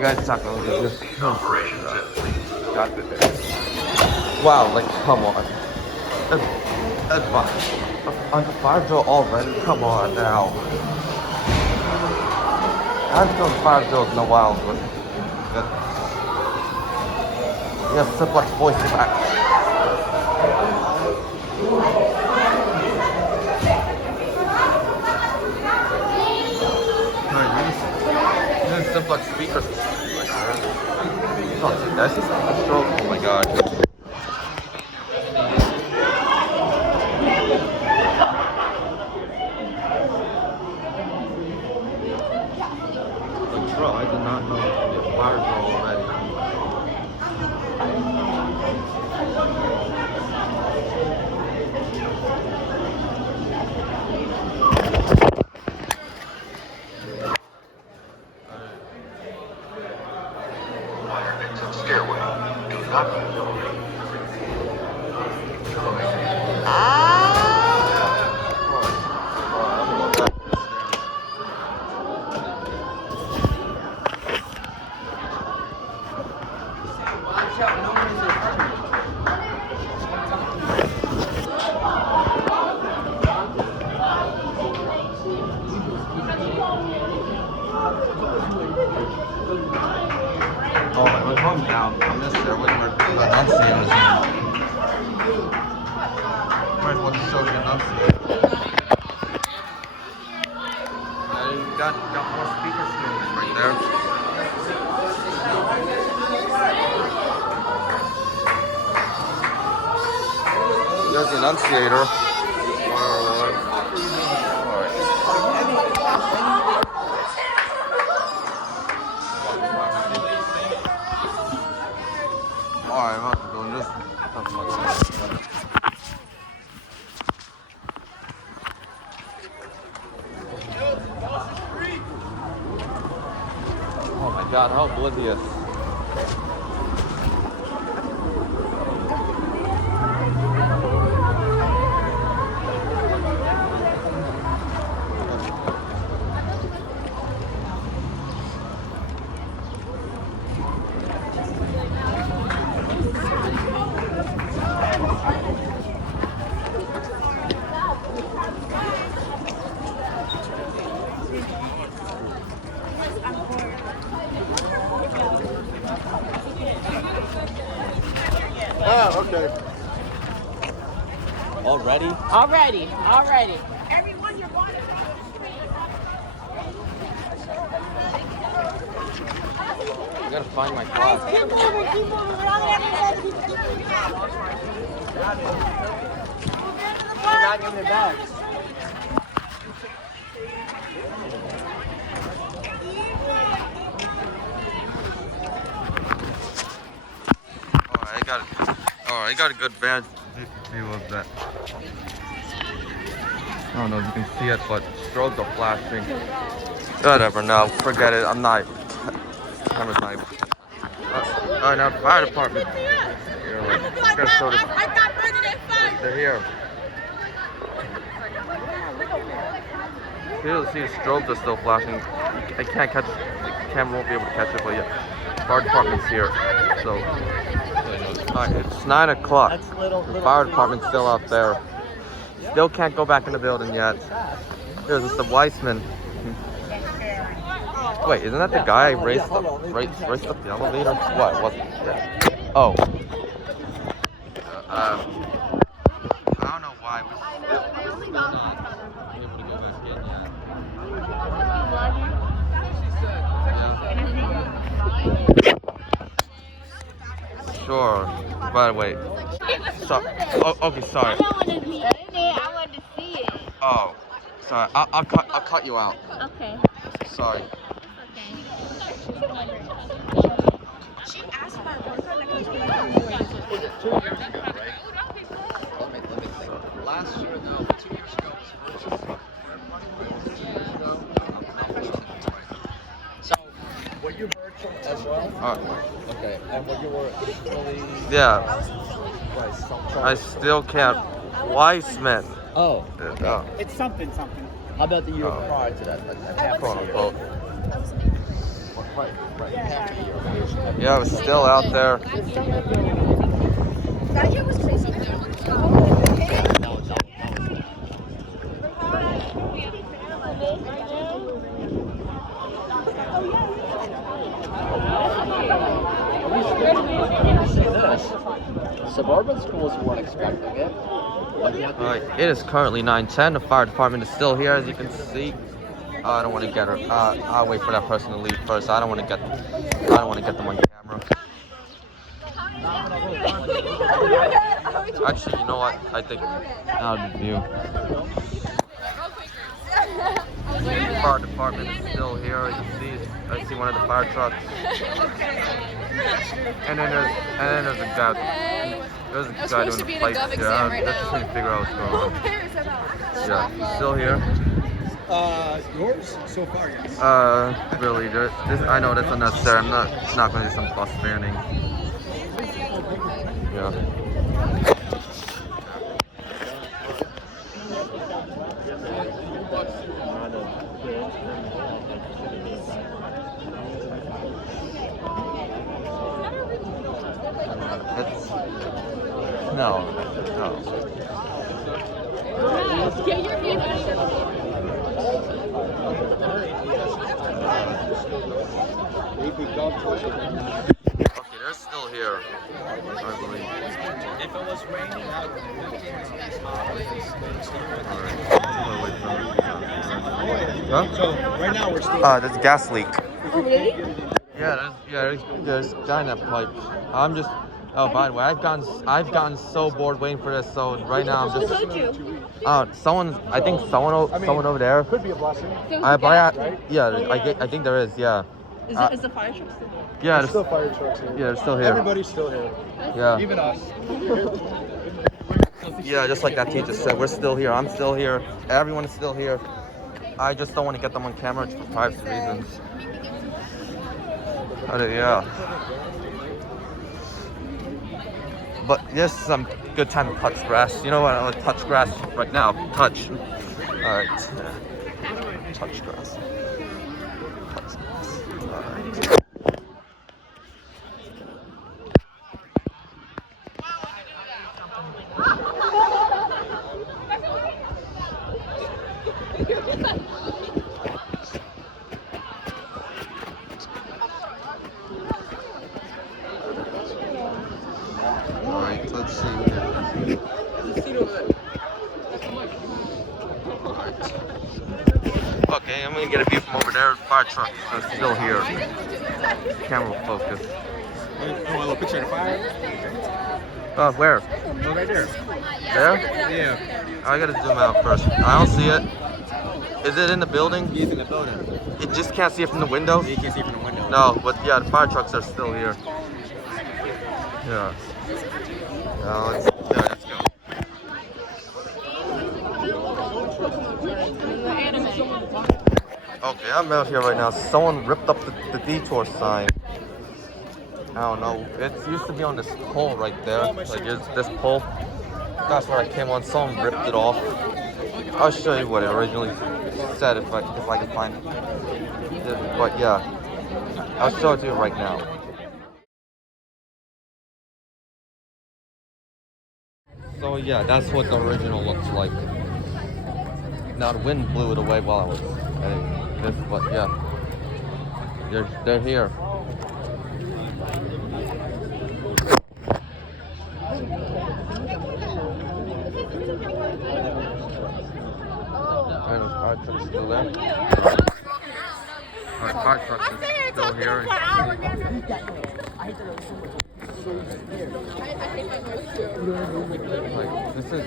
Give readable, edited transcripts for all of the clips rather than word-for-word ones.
You guys talk about this. Got it. Wow, like, come on. That's fine. On the fire drill already? Come on now. I haven't done fire drills in a while, but yeah, simplex voice back. Simplex speakers. Oh, that's just a stroke. Oh my god. Bro, I did not know it would be a fire drill already. Oh, I went home down on this there where the enunciator is in. Might as well just show the enunciator. You got more speaker screens right there. There's the enunciator. Alright, I'm not doing this. Oh my god, how oblivious. Oh, okay. Already? Already. I gotta find my class. Keep moving. We don't have to Not in their bags. I got a good view of that. I don't know if you can see it, but strobes are flashing. Whatever, no, forget it. I'm not. Camera's not. Oh, now fire department. Here, I'm gonna show this. They're here. You can see the strobes are still flashing. I can't catch. The camera won't be able to catch it, but yeah, fire department's here. So. Alright, it's 9 o'clock. The fire department's still out there. Still can't go back in the building yet. Here's Mr. Weissman. Wait, isn't that the guy I raced up the elevator? What? Wasn't it? Oh. I don't know why we're still not able to go back in yet. Sure. By the way. Oh, okay, sorry. I don't want to be in there. I want to see it. Oh, sorry. I'll cut you out. Okay. Sorry. She asked for a worker Was it 2 years ago, right? Let me think. Last year, no, 2 years ago was virtual. 2 years ago, so, were you virtual as well? Okay, and when you were really... Yeah. I still can't. Weissman. Oh. Oh. It's something. How about the year prior to that? Quote unquote. Right. Half a year. Yeah, it was still out there. That year was crazy. See this? Suburban schools weren't expecting it. Alright, it is currently 9:10. The fire department is still here, as you can see. I don't want to get her. I'll wait for that person to leave first. I don't want to get them on camera. Actually, you know what? I think out of the view. Fire department is still here. As you see, I see one of the fire trucks. And then there's a guy. There's a guy doing the pipes. Yeah, right just trying to figure out what's going on. Yeah, still here. Yours? So far, yes. Really, I know that's unnecessary. I'm not going to do some bus banning. Yeah. No. Okay, they're still here, I believe. If it was raining, I would Huh? So right now we're still. There's a gas leak. Oh, really? Yeah, there's a guy in that pipe. I'm just. Oh, by the way, I've gotten so bored waiting for this. So right now I'm Who just. told you? Someone over there. Could be a blessing. I think there is. Yeah. Is the fire truck still there? Yeah. There's still fire trucks here. Yeah, they're still here. Everybody's still here. Yeah. Even us. Yeah, just like that teacher said, we're still here. I'm still here. Everyone is still here. I just don't want to get them on camera for privacy reasons. Yeah. But there's some good time to touch grass. You know what? I'm gonna touch grass right now. Touch. All right. Touch grass. Touch grass. All right. Alright, let's see here. Alright. Okay, I'm gonna get a view from over there. Fire truck is still here. Camera will focus. Oh, a little picture of the fire? Where? Oh, right there. There? Yeah. I gotta zoom out first. I don't see it. Is it in the building? He's in the building. You just can't see it from the window? You can see from the window. No, but yeah, the fire trucks are still here. Yeah. Let's go. Okay, I'm out here right now. Someone ripped up the detour sign. I don't know. It used to be on this pole right there. Like this pole. That's where I came on. Someone ripped it off. I'll show you what it originally said if I can find it. But yeah, I'll show it to you right now. So yeah, that's what the original looks like. Now the wind blew it away while I was editing this, but yeah, they're here. And our truck's still there. Our fire truck is still here. Like this is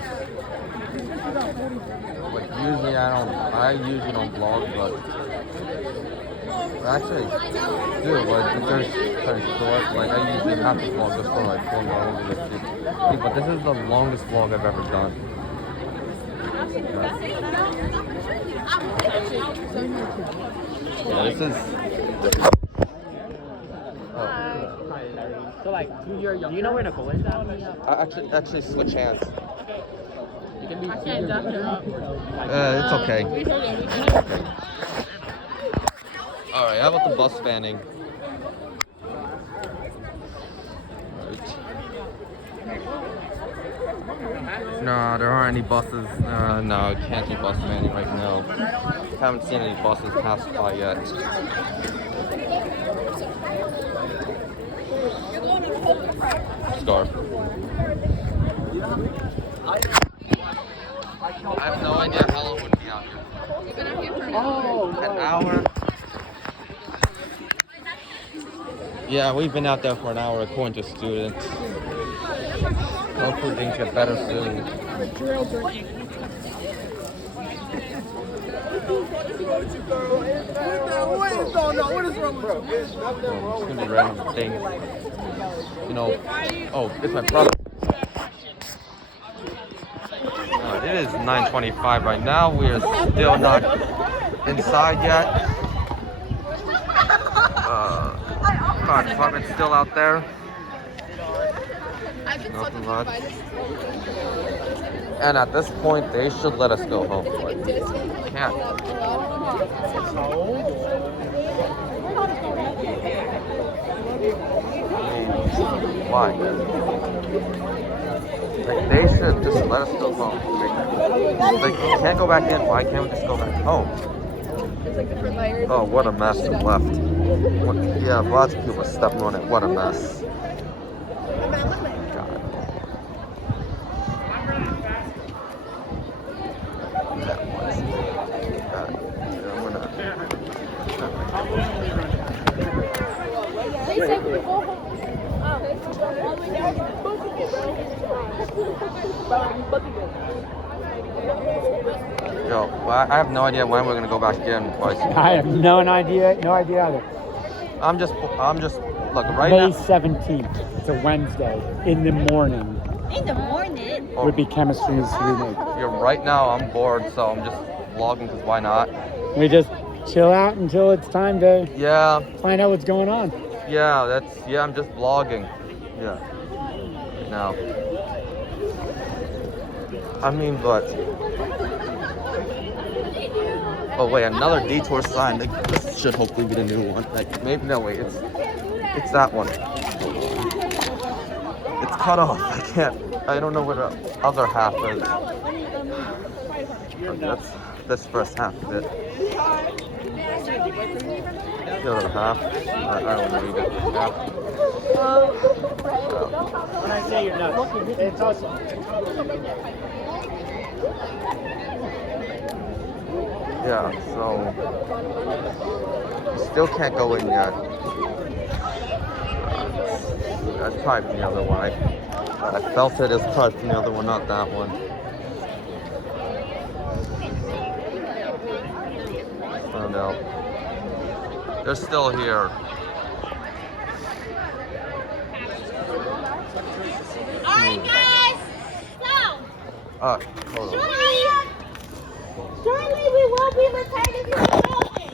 like usually I usually don't vlog, but actually do but there's kind of short. Like I usually have to vlog just for like 4 hours. But this is the longest vlog I've ever done. Yeah, this is. So like, do you know where Nicole is now? Actually switch hands. I can't dump her up. It's okay. All right, how about the bus fanning? Right. No, there aren't any buses. No, can't do bus fanning right now. Haven't seen any buses pass by yet. Scarf. I have no idea how long we'll be out here. You've been out here for an hour. An hour? Yeah, we've been out there for an hour according to students. Hopefully things get better soon. What is wrong with you? It's gonna be random things. You know, oh, it's my brother. It is 9:25 right now. We are still not inside yet. Fire department's still out there. Nothing much. And at this point, they should let us go home. But can't. Why? Like, they should just let us go home. Like, we can't go back in. Why can't we just go back home? Oh, what a mess left. Yeah, lots of people stepping on it. What a mess. God. That was God. Yeah, we're not. They said we go home. Yo, I have no idea when we're gonna go back in. Boys. I have no idea either. I'm just, look, right May now. 17th. It's a Wednesday in the morning. In the morning? Oh, Would be chemistry's remake. you're right now. I'm bored, so I'm just vlogging because why not? We just chill out until it's time to Yeah, find out what's going on. yeah, I'm just vlogging. Yeah, right now. I mean, but. Oh wait, another detour sign. Like, this should hopefully be the new one. Like, maybe no, wait, it's that one. It's cut off. I can't. I don't know what the other half is. That's this first half of it. The other half. I don't read it. Yeah. When I say you're nuts, it's awesome. Yeah, so still can't go in yet. That's probably the other one. I felt it as probably the other one, not that one. Oh no. They're still here. Alright guys, so Hold on. shortly we will be returning to the building.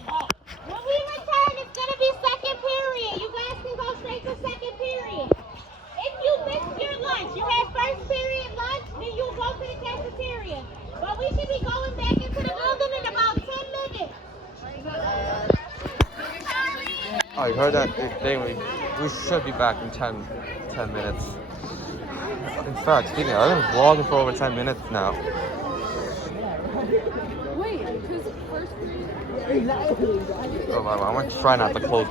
When we return, it's going to be second period. You guys can go straight to second period. If you missed your lunch, you had first period lunch, then you'll go to the cafeteria. But we should be going back into the building in about 10 minutes. Oh, you heard that? We should be back in 10 minutes. In fact, speaking of, I've been vlogging for over 10 minutes now. Wait, because first period. Oh, I'm gonna try not to close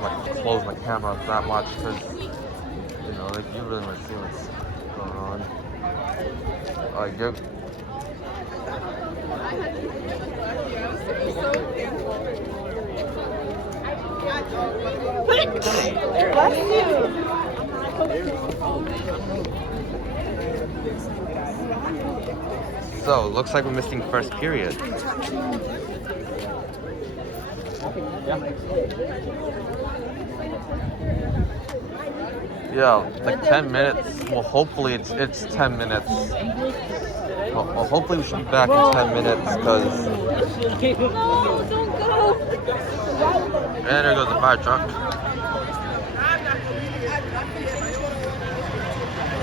my camera up that much because you know, like, you really want to see what's going on. Like, you're. Bless you. So, looks like we're missing first period. Yeah, like 10 minutes. Well, hopefully it's 10 minutes. Well, hopefully we should be back in 10 minutes because. No, don't go. And there goes the fire truck.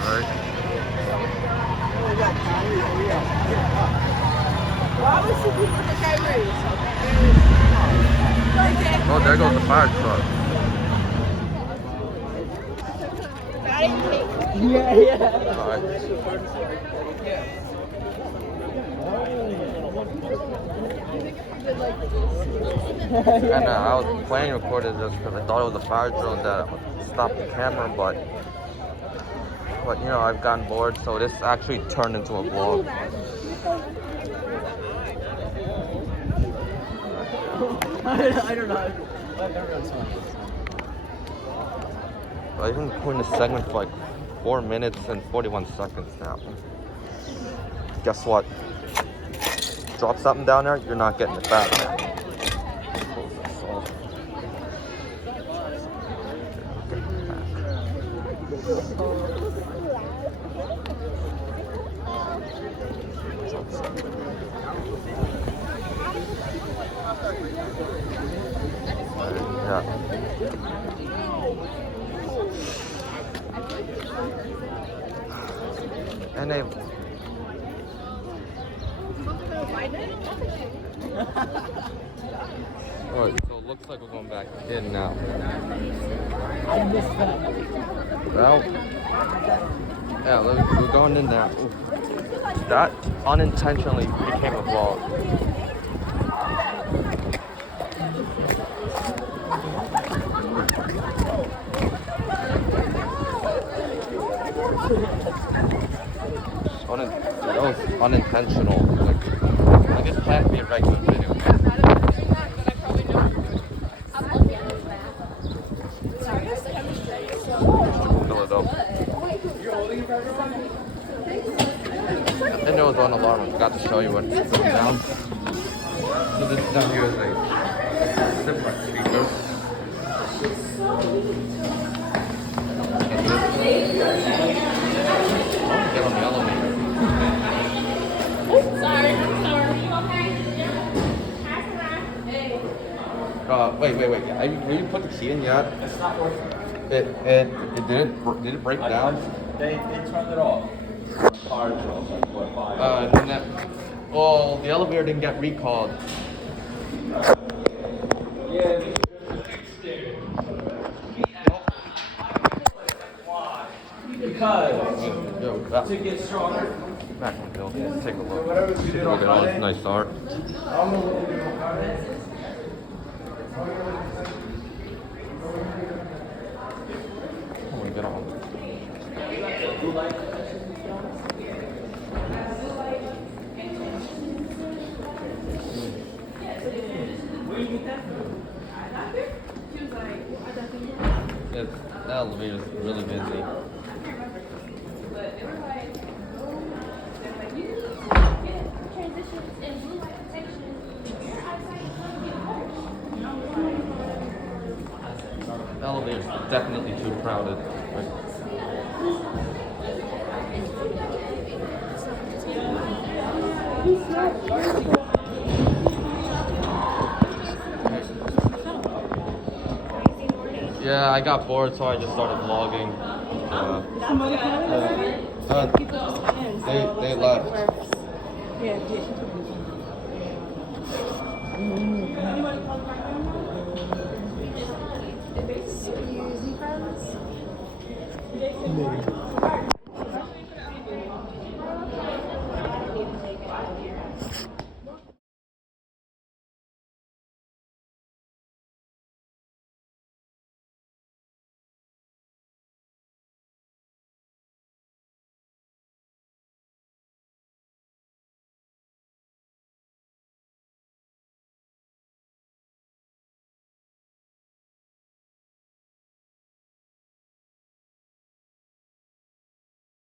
Alright. Why would you put the cameras? Oh, there goes the fire truck. Yeah, yeah. All right. And I was playing recorded just because I thought it was a fire drill that stopped the camera, but you know, I've gotten bored, so this actually turned into a vlog. I don't know. I've been doing this segment for like 4 minutes and 41 seconds now. Guess what? Drop something down there, you're not getting it back. Close this off. Get it back. Drop something. Yeah. And they. Alright, so it looks like we're going back in now. I missed that. Well, yeah, we're going in there. Ooh. That unintentionally became a vlog. That was unintentional. Like it can't be a regular video. Fill it up. And there was one alarm. I forgot to show you what it comes down. So this down here is a different speaker. Get on the elevator. Sorry. Wait. Will you put the key in yet? It's not working. Did it break down? They turned it off. Fire drills, like what, 5? And then well, the elevator didn't get recalled. Yeah, because to get stronger. Back on Bill. Let's take a look. Look at all this nice art. Oh, we got all. The elevator's really busy. The elevator's definitely too crowded. Yeah, I got bored, so I just started vlogging. They left.